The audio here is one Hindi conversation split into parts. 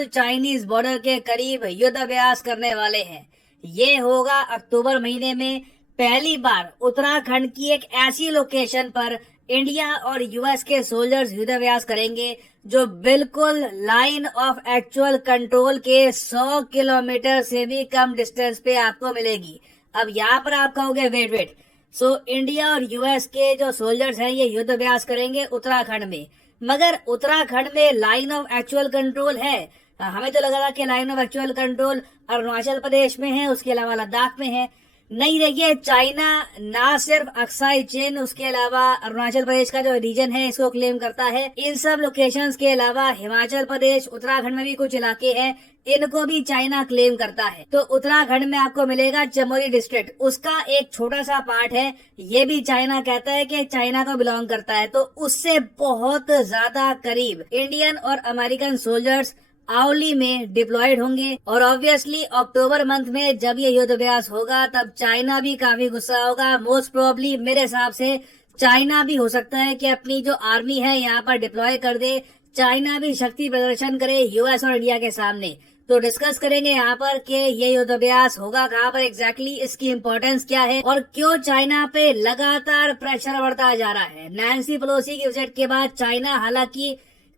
बिल्कुल चाइनीज बॉर्डर के करीब युद्ध अभ्यास करने वाले हैं। ये होगा अक्टूबर महीने में पहली बार उत्तराखंड की एक ऐसी लोकेशन पर इंडिया और यूएस के सोल्जर्स युद्ध अभ्यास करेंगे जो बिल्कुल लाइन ऑफ एक्चुअल कंट्रोल के 100 किलोमीटर से भी कम डिस्टेंस पे आपको मिलेगी। अब यहाँ पर आप कहोगे वेट, सो इंडिया और यूएस के जो सोल्जर्स हैं ये युद्ध अभ्यास करेंगे उत्तराखंड में, मगर उत्तराखंड में लाइन ऑफ एक्चुअल कंट्रोल है। हमें तो लगा था कि line of actual control Arunachal Pradesh में है, उसके अलावा लद्दाख में है। नहीं, देखिए चाइना ना सिर्फ अक्साई चीन, उसके अलावा अरुणाचल प्रदेश का जो रीजन है इसको क्लेम करता है। इन सब लोकेशंस के अलावा हिमाचल प्रदेश, उत्तराखंड में भी कुछ इलाके हैं, इनको भी चाइना क्लेम करता है। तो उत्तराखंड में आपको मिलेगा चमोली डिस्ट्रिक्ट, उसका एक छोटा सा पार्ट है, ये भी चाइना कहता है कि चाइना को बिलोंग करता है। तो उससे बहुत ज्यादा करीब इंडियन और अमेरिकन सोल्जर्स आउली में डिप्लॉयड होंगे। और ऑब्वियसली अक्टूबर मंथ में जब ये युद्ध अभ्यास होगा तब चाइना भी काफी गुस्सा होगा। मोस्ट प्रोबेबली मेरे हिसाब से चाइना भी हो सकता है कि अपनी जो आर्मी है यहाँ पर डिप्लॉय कर दे, चाइना भी शक्ति प्रदर्शन करे यूएस और इंडिया के सामने। तो डिस्कस करेंगे यहाँ पर कि ये युद्ध अभ्यास होगा कहाँ पर एग्जैक्टली, इसकी इम्पोर्टेंस क्या है और क्यों चाइना पे लगातार प्रेशर बढ़ता जा रहा है। नैन्सी पेलोसी की विजिट के बाद चाइना हालांकि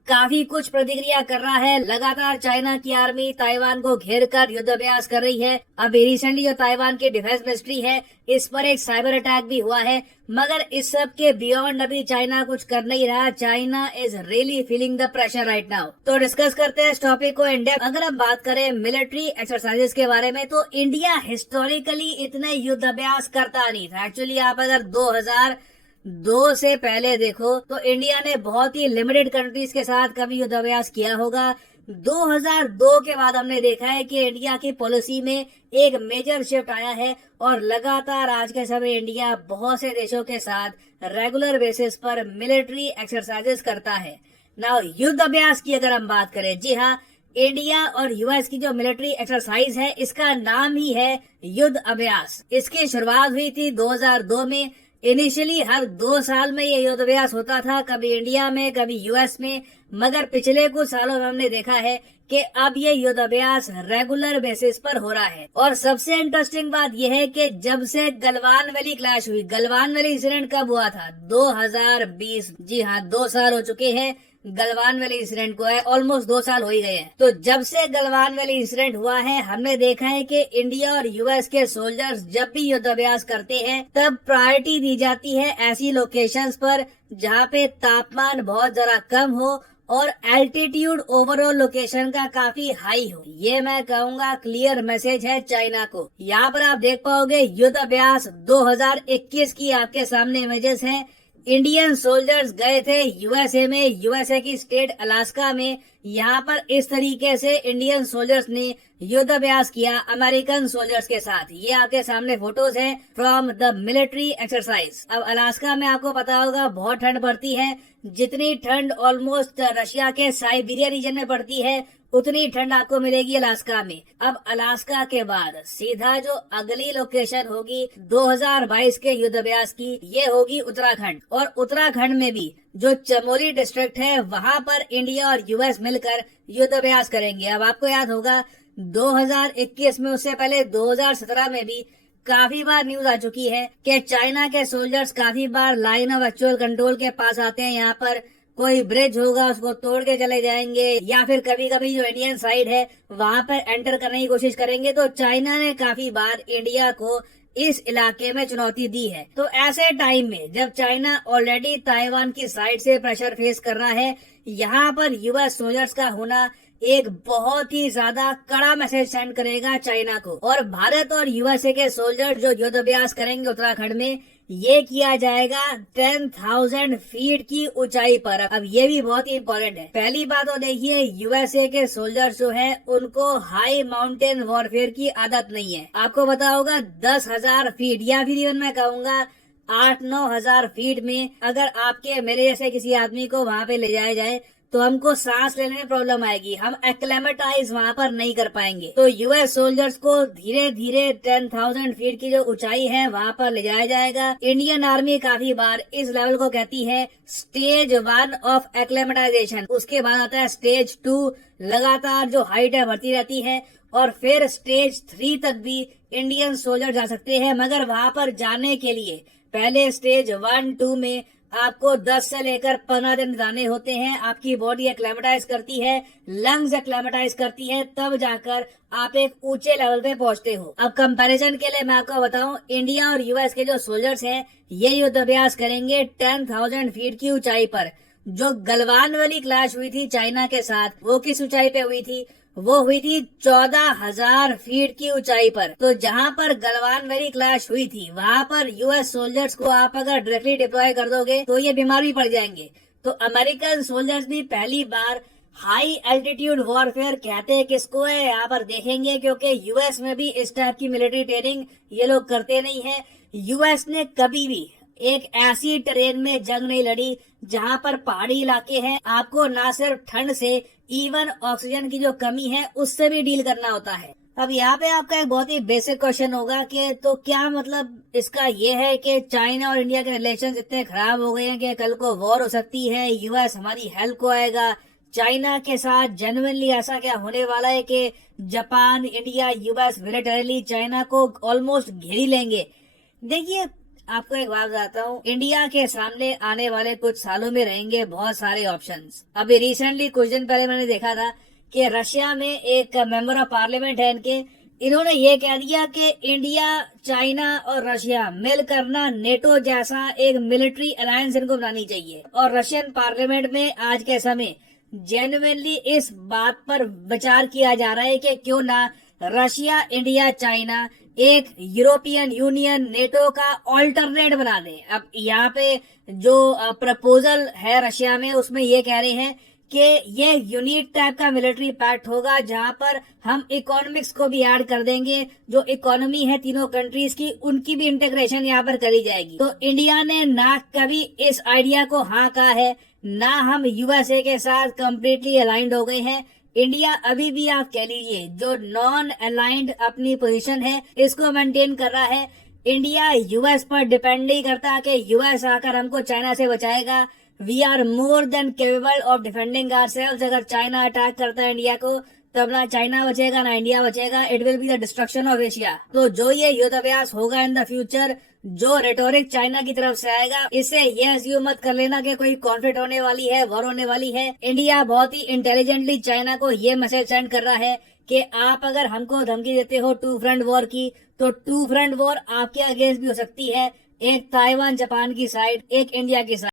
काफी कुछ प्रतिक्रिया कर रहा है। लगातार चाइना की आर्मी ताइवान को घेर कर युद्ध अभ्यास कर रही है। अभी रिसेंटली जो ताइवान की डिफेंस मिनिस्ट्री है इस पर एक साइबर अटैक भी हुआ है, मगर इस सब के बियॉन्ड अभी चाइना कुछ कर नहीं रहा। China is really feeling the pressure right now. तो डिस्कस करते हैं इस टॉपिक को इन डेप्थ। अगर हम बात करें मिलिट्री एक्सरसाइजेस के बारे में तो इंडिया हिस्टोरिकली इतने युद्ध अभ्यास करता नहीं था। एक्चुअली आप अगर 2002 से पहले देखो तो इंडिया ने बहुत ही लिमिटेड कंट्रीज के साथ कभी युद्ध अभ्यास किया होगा। 2002 के बाद हमने देखा है कि इंडिया की पॉलिसी में एक मेजर शिफ्ट आया है और लगातार आज के समय इंडिया बहुत से देशों के साथ रेगुलर बेसिस पर मिलिट्री एक्सरसाइजेस करता है। नाउ युद्ध अभ्यास की अगर हम बात करें, जी हाँ, इंडिया और यूएस की जो मिलिट्री एक्सरसाइज है इसका नाम ही है युद्ध अभ्यास। इसकी शुरुआत हुई थी 2002 में। इनिशियली हर 2 साल में ये युद्ध अभ्यास होता था, कभी इंडिया में कभी यूएस में, मगर पिछले कुछ सालों में हमने देखा है कि अब ये युद्ध अभ्यास रेगुलर बेसिस पर हो रहा है। और सबसे इंटरेस्टिंग बात यह है कि जब से गलवान वैली क्लैश हुई, गलवान वैली इंसिडेंट कब हुआ था? 2020, जी हाँ 2 साल हो चुके हैं गलवान वैली इंसिडेंट को है, ऑलमोस्ट 2 साल हो ही गए हैं। तो जब से गलवान वैली इंसिडेंट हुआ है हमने देखा है कि इंडिया और यूएस के सोल्जर्स जब भी युद्ध अभ्यास करते हैं तब प्रायोरिटी दी जाती है ऐसी लोकेशंस पर जहाँ पे तापमान बहुत जरा कम हो और एल्टीट्यूड ओवरऑल लोकेशन का काफी हाई हो। ये मैं कहूँगा क्लियर मैसेज है चाइना को। यहाँ पर आप देख पाओगे युद्ध अभ्यास 2021 की आपके सामने इमेजेस हैं। इंडियन सोल्जर्स गए थे यूएसए में, यूएसए की स्टेट अलास्का में। यहाँ पर इस तरीके से इंडियन सोल्जर्स ने युद्ध अभ्यास किया अमेरिकन सोल्जर्स के साथ। ये आपके सामने फोटोज हैं फ्रॉम द मिलिट्री एक्सरसाइज। अब अलास्का में आपको पता होगा बहुत ठंड पड़ती है, जितनी ठंड ऑलमोस्ट रशिया के साइबेरिया रीजन में पड़ती है उतनी ठंड आपको मिलेगी अलास्का में। अब अलास्का के बाद सीधा जो अगली लोकेशन होगी 2022 के युद्ध अभ्यास की, ये होगी उत्तराखंड। और उत्तराखंड में भी जो चमोली डिस्ट्रिक्ट है वहाँ पर इंडिया और यूएस मिलकर युद्ध अभ्यास करेंगे। अब आपको याद होगा 2021 में, उससे पहले 2017 में भी काफी बार न्यूज आ चुकी है कि चाइना के सोल्जर्स काफी बार लाइन ऑफ एक्चुअल कंट्रोल के पास आते हैं। यहाँ पर कोई ब्रिज होगा उसको तोड़ के चले जाएंगे, या फिर कभी कभी जो इंडियन साइड है वहाँ पर एंटर करने की कोशिश करेंगे। तो चाइना ने काफी बार इंडिया को इस इलाके में चुनौती दी है। तो ऐसे टाइम में जब चाइना ऑलरेडी ताइवान की साइड से प्रेशर फेस कर रहा है, यहाँ पर यूएस सोल्जर्स का होना एक बहुत ही ज्यादा कड़ा मैसेज सेंड करेगा चाइना को। और भारत और यूएसए के सोल्जर जो युद्ध अभ्यास करेंगे उत्तराखंड में, ये किया जाएगा 10,000 फीट की ऊंचाई पर। अब ये भी बहुत ही इम्पोर्टेंट है। पहली बात तो देखिए, यूएसए के सोल्जर्स जो है उनको हाई माउंटेन वॉरफेयर की आदत नहीं है। आपको पता होगा 10,000 फीट या फिर इवन मैं कहूँगा 8-9 हजार फीट में अगर आपके मेरे जैसे किसी आदमी को वहाँ पे ले जाया जाए तो हमको सांस लेने में प्रॉब्लम आएगी, हम एक्लेमेटाइज वहाँ पर नहीं कर पाएंगे। तो यूएस सोल्जर्स को धीरे धीरे 10,000 फीट की जो ऊंचाई है वहाँ पर ले जाया जाएगा। इंडियन आर्मी काफी बार इस लेवल को कहती है स्टेज 1 ऑफ एक्लेमेटाइजेशन। उसके बाद आता है स्टेज 2, लगातार जो हाइट है बढ़ती रहती है, और फिर स्टेज 3 तक भी इंडियन सोल्जर जा सकते हैं। मगर वहाँ पर जाने के लिए पहले स्टेज 1-2 में आपको 10 से लेकर 15 दिन बिताने होते हैं। आपकी बॉडी एक्लेमेटाइज करती है, लंग्स एक्लेमेटाइज करती है, तब जाकर आप एक ऊंचे लेवल पे पहुंचते हो। अब कंपैरिजन के लिए मैं आपको बताऊं, इंडिया और यूएस के जो सोल्जर्स हैं ये युद्धाभ्यास करेंगे 10,000 फीट की ऊंचाई पर। जो गलवान वाली क्लैश हुई थी चाइना के साथ, वो किस ऊंचाई पे हुई थी? वो हुई थी 14,000 फीट की ऊंचाई पर। तो जहां पर गलवान वैली क्लैश हुई थी वहां पर यूएस सोल्जर्स को आप अगर डायरेक्टली डिप्लॉय कर दोगे तो ये बीमार भी पड़ जाएंगे। तो अमेरिकन सोल्जर्स भी पहली बार हाई एल्टीट्यूड वॉरफेयर कहते हैं किसको है यहाँ पर देखेंगे, क्योंकि यूएस में भी इस टाइप की मिलिट्री ट्रेनिंग ये लोग करते नहीं है। यूएस ने कभी भी एक ऐसी ट्रेन में जंग नहीं लड़ी जहां पर पहाड़ी इलाके हैं, आपको ना सिर्फ ठंड से, इवन ऑक्सीजन की जो कमी है उससे भी डील करना होता है। अब यहाँ पे आपका एक बहुत ही बेसिक क्वेश्चन होगा कि तो क्या मतलब इसका ये है कि चाइना और इंडिया के रिलेशन इतने खराब हो गए हैं कि कल को वॉर हो सकती है, यूएस हमारी हेल्प को आएगा? चाइना के साथ जेन्युइनली ऐसा क्या होने वाला है कि Japan, India, US militarily China को ऑलमोस्ट घेरी लेंगे? देखिए, आपको एक बात बताता हूँ, इंडिया के सामने आने वाले कुछ सालों में रहेंगे बहुत सारे ऑप्शंस। अभी रिसेंटली कुछ दिन पहले मैंने देखा था कि रशिया में एक मेंबर ऑफ पार्लियामेंट है इन्होंने ये कह दिया कि इंडिया, चाइना और रशिया मिलकर ना नेटो जैसा एक मिलिट्री अलायंस इनको बनानी चाहिए। और रशियन पार्लियामेंट में आज के समय जेन्युइनली इस बात पर विचार किया जा रहा है कि क्यों ना रशिया, इंडिया, चाइना एक यूरोपियन यूनियन, नेटो का ऑल्टरनेट बना दे। अब यहाँ पे जो प्रपोजल है रशिया में उसमें ये कह रहे हैं कि ये यूनिट टाइप का मिलिट्री पैक्ट होगा जहां पर हम इकोनॉमिक्स को भी ऐड कर देंगे। जो इकोनॉमी है तीनों कंट्रीज की, उनकी भी इंटीग्रेशन यहाँ पर करी जाएगी। तो इंडिया ने ना कभी इस आइडिया को हाँ कहा है, ना हम यूएसए के साथ कम्प्लीटली अलाइंड हो गए हैं। इंडिया अभी भी आप कह लीजिए जो नॉन अलाइंड अपनी पोजीशन है इसको मेंटेन कर रहा है। इंडिया यूएस पर डिपेंड नहीं करता कि यूएस आकर हमको चाइना से बचाएगा। We are more than capable of defending ourselves. अगर चाइना अटैक करता है इंडिया को, तब ना चाइना बचेगा ना इंडिया बचेगा। It will be the destruction of Asia. तो जो ये युद्धाभ्यास होगा इन द फ्यूचर, जो रेटोरिक चाइना की तरफ से आएगा, इससे ये अज्यूम मत कर लेना कि कोई कॉन्फ्लिक्ट होने वाली है, वॉर होने वाली है। इंडिया बहुत ही इंटेलिजेंटली चाइना को ये मैसेज सेंड कर रहा है कि आप अगर हमको धमकी देते हो टू फ्रंट वॉर की, तो टू फ्रंट वॉर आपके अगेंस्ट भी हो सकती है। एक ताइवान जापान की साइड, एक इंडिया की साइड।